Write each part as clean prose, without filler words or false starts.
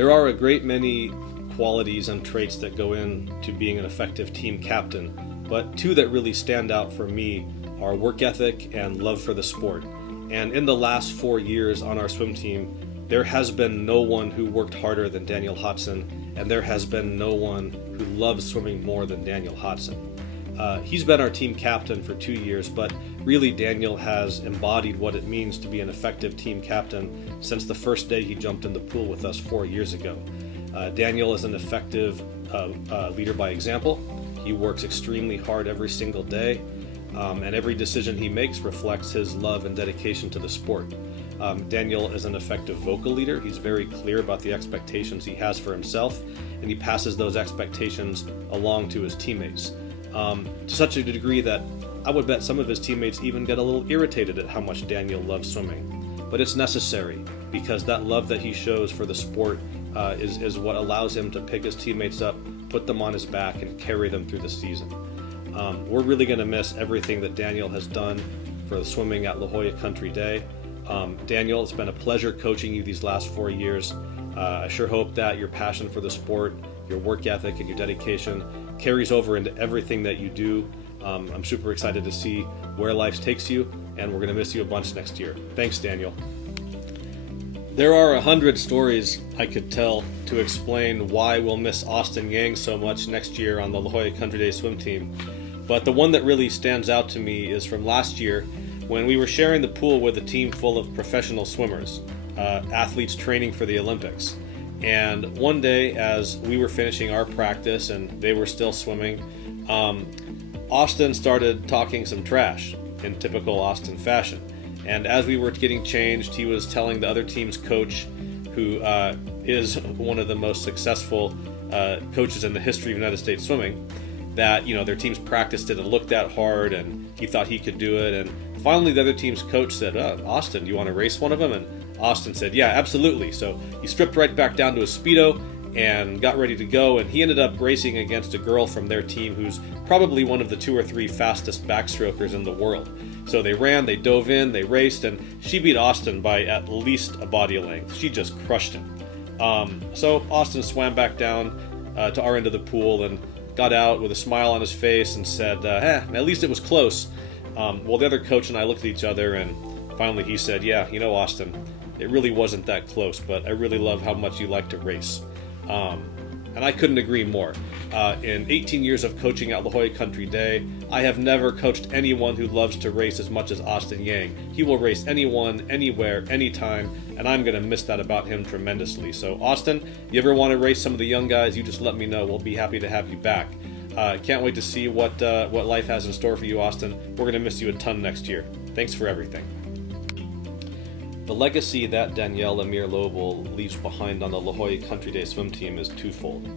There are a great many qualities and traits that go into being an effective team captain, but two that really stand out for me are work ethic and love for the sport. And in the last 4 years on our swim team, there has been no one who worked harder than Daniel Hodson, and there has been no one who loves swimming more than Daniel Hodson. He's been our team captain for 2 years, but really Daniel has embodied what it means to be an effective team captain since the first day he jumped in the pool with us 4 years ago. Daniel is an effective leader by example. He works extremely hard every single day, and every decision he makes reflects his love and dedication to the sport. Daniel is an effective vocal leader. He's very clear about the expectations he has for himself, and he passes those expectations along to his teammates. To such a degree that I would bet some of his teammates even get a little irritated at how much Daniel loves swimming. But it's necessary, because that love that he shows for the sport is what allows him to pick his teammates up, put them on his back, and carry them through the season. We're really going to miss everything that Daniel has done for the swimming at La Jolla Country Day. Daniel, it's been a pleasure coaching you these last 4 years. I sure hope that your passion for the sport, your work ethic, and your dedication carries over into everything that you do. I'm super excited to see where life takes you, and we're going to miss you a bunch next year. Thanks, Daniel. There are 100 stories I could tell to explain why we'll miss Austin Yang so much next year on the La Jolla Country Day swim team, but the one that really stands out to me is from last year when we were sharing the pool with a team full of professional swimmers, athletes training for the Olympics. And one day, as we were finishing our practice and they were still swimming, Austin started talking some trash in typical Austin fashion. And as we were getting changed, he was telling the other team's coach, who is one of the most successful coaches in the history of United States swimming, that their team's practiced it and looked that hard, and he thought he could do it. And finally, the other team's coach said, "Austin, do you want to race one of them?" And Austin said, "Yeah, absolutely." So he stripped right back down to his Speedo and got ready to go, and he ended up racing against a girl from their team who's probably one of the 2 or 3 fastest backstrokers in the world. So they ran, they dove in, they raced, and she beat Austin by at least a body length. She just crushed him. So Austin swam back down to our end of the pool and got out with a smile on his face and said, at least it was close. Well, the other coach and I looked at each other, and finally he said, "Yeah, Austin, it really wasn't that close, but I really love how much you like to race." And I couldn't agree more. In 18 years of coaching at La Jolla Country Day, I have never coached anyone who loves to race as much as Austin Yang. He will race anyone, anywhere, anytime, and I'm going to miss that about him tremendously. So Austin, you ever want to race some of the young guys, you just let me know. We'll be happy to have you back. Can't wait to see what life has in store for you, Austin. We're going to miss you a ton next year. Thanks for everything. The legacy that Danielle Amir Lobel leaves behind on the La Jolla Country Day swim team is twofold.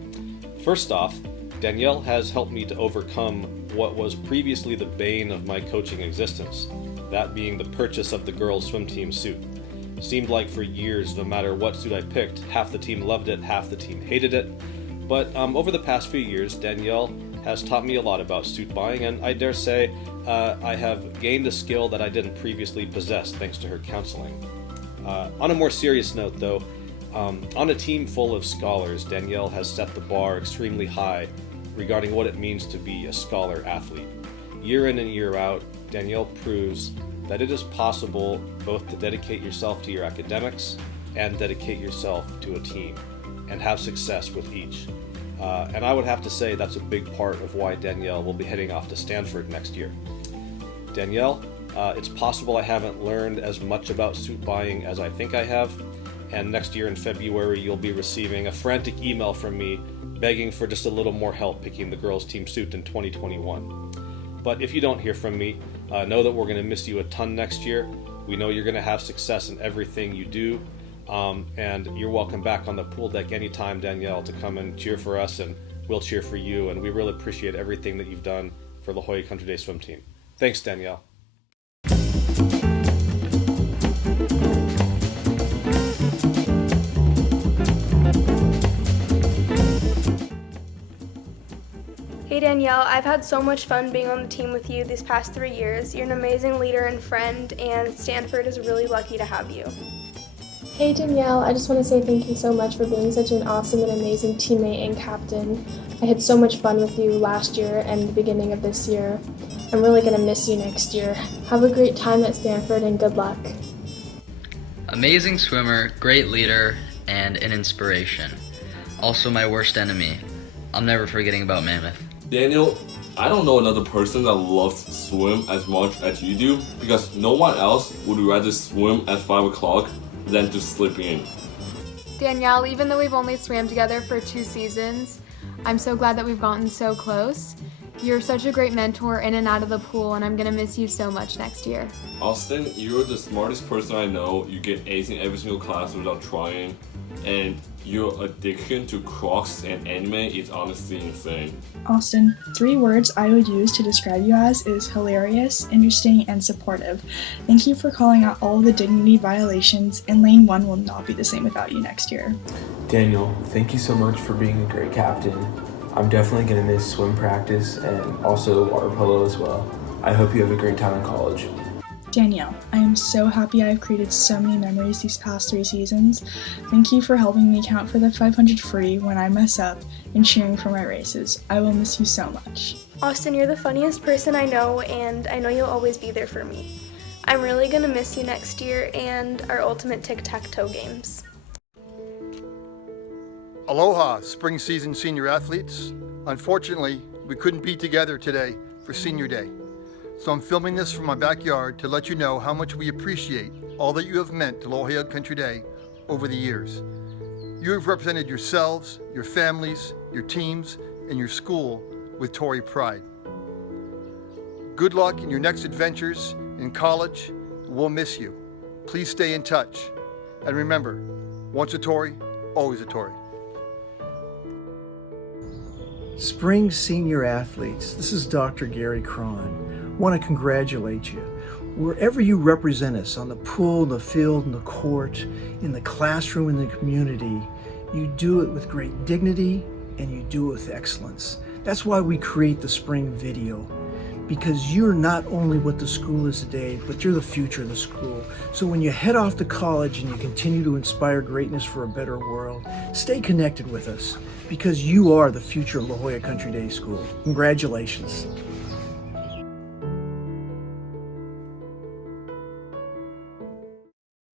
First off, Danielle has helped me to overcome what was previously the bane of my coaching existence, that being the purchase of the girls' swim team suit. It seemed like for years, no matter what suit I picked, half the team loved it, half the team hated it. But over the past few years, Danielle has taught me a lot about suit buying, and I dare say I have gained a skill that I didn't previously possess thanks to her counseling. On a more serious note, though, on a team full of scholars, Danielle has set the bar extremely high regarding what it means to be a scholar athlete. Year in and year out, Danielle proves that it is possible both to dedicate yourself to your academics and dedicate yourself to a team and have success with each. And I would have to say that's a big part of why Danielle will be heading off to Stanford next year. Danielle, it's possible I haven't learned as much about suit buying as I think I have, and next year in February you'll be receiving a frantic email from me begging for just a little more help picking the girls' team suit in 2021. But if you don't hear from me, know that we're going to miss you a ton next year. We know you're going to have success in everything you do, and you're welcome back on the pool deck anytime, Danielle, to come and cheer for us, and we'll cheer for you, and we really appreciate everything that you've done for La Jolla Country Day swim team. Thanks, Danielle. Hey Danielle, I've had so much fun being on the team with you these past 3 years. You're an amazing leader and friend, and Stanford is really lucky to have you. Hey Danielle, I just want to say thank you so much for being such an awesome and amazing teammate and captain. I had so much fun with you last year and the beginning of this year. I'm really going to miss you next year. Have a great time at Stanford and good luck. Amazing swimmer, great leader, and an inspiration. Also my worst enemy. I'm never forgetting about Mammoth. Daniel, I don't know another person that loves swim as much as you do because no one else would rather swim at 5 o'clock than to sleep in. Danielle, even though we've only swam together for 2 seasons, I'm so glad that we've gotten so close. You're such a great mentor in and out of the pool, and I'm going to miss you so much next year. Austin, you're the smartest person I know. You get A's in every single class without trying, and your addiction to Crocs and anime is honestly insane. Austin, 3 words I would use to describe you as is hilarious, interesting, and supportive. Thank you for calling out all of the dignity violations, and Lane 1 will not be the same without you next year. Daniel, thank you so much for being a great captain. I'm definitely going to miss swim practice and also water polo as well. I hope you have a great time in college. Danielle, I am so happy I've created so many memories these past 3 seasons. Thank you for helping me count for the 500 free when I mess up and cheering for my races. I will miss you so much. Austin, you're the funniest person I know, and I know you'll always be there for me. I'm really going to miss you next year and our ultimate tic-tac-toe games. Aloha, spring season senior athletes. Unfortunately, we couldn't be together today for Senior Day. So I'm filming this from my backyard to let you know how much we appreciate all that you have meant to La Jolla Country Day over the years. You have represented yourselves, your families, your teams, and your school with Tory pride. Good luck in your next adventures in college. We'll miss you. Please stay in touch. And remember, once a Tory, always a Tory. Spring senior athletes, this is Dr. Gary Cron. Want to congratulate you. Wherever you represent us, on the pool, the field, and the court, in the classroom, in the community, you do it with great dignity and you do it with excellence. That's why we create the spring video, because you're not only what the school is today, but you're the future of the school. So when you head off to college and you continue to inspire greatness for a better world, stay connected with us, because you are the future of La Jolla Country Day School. Congratulations.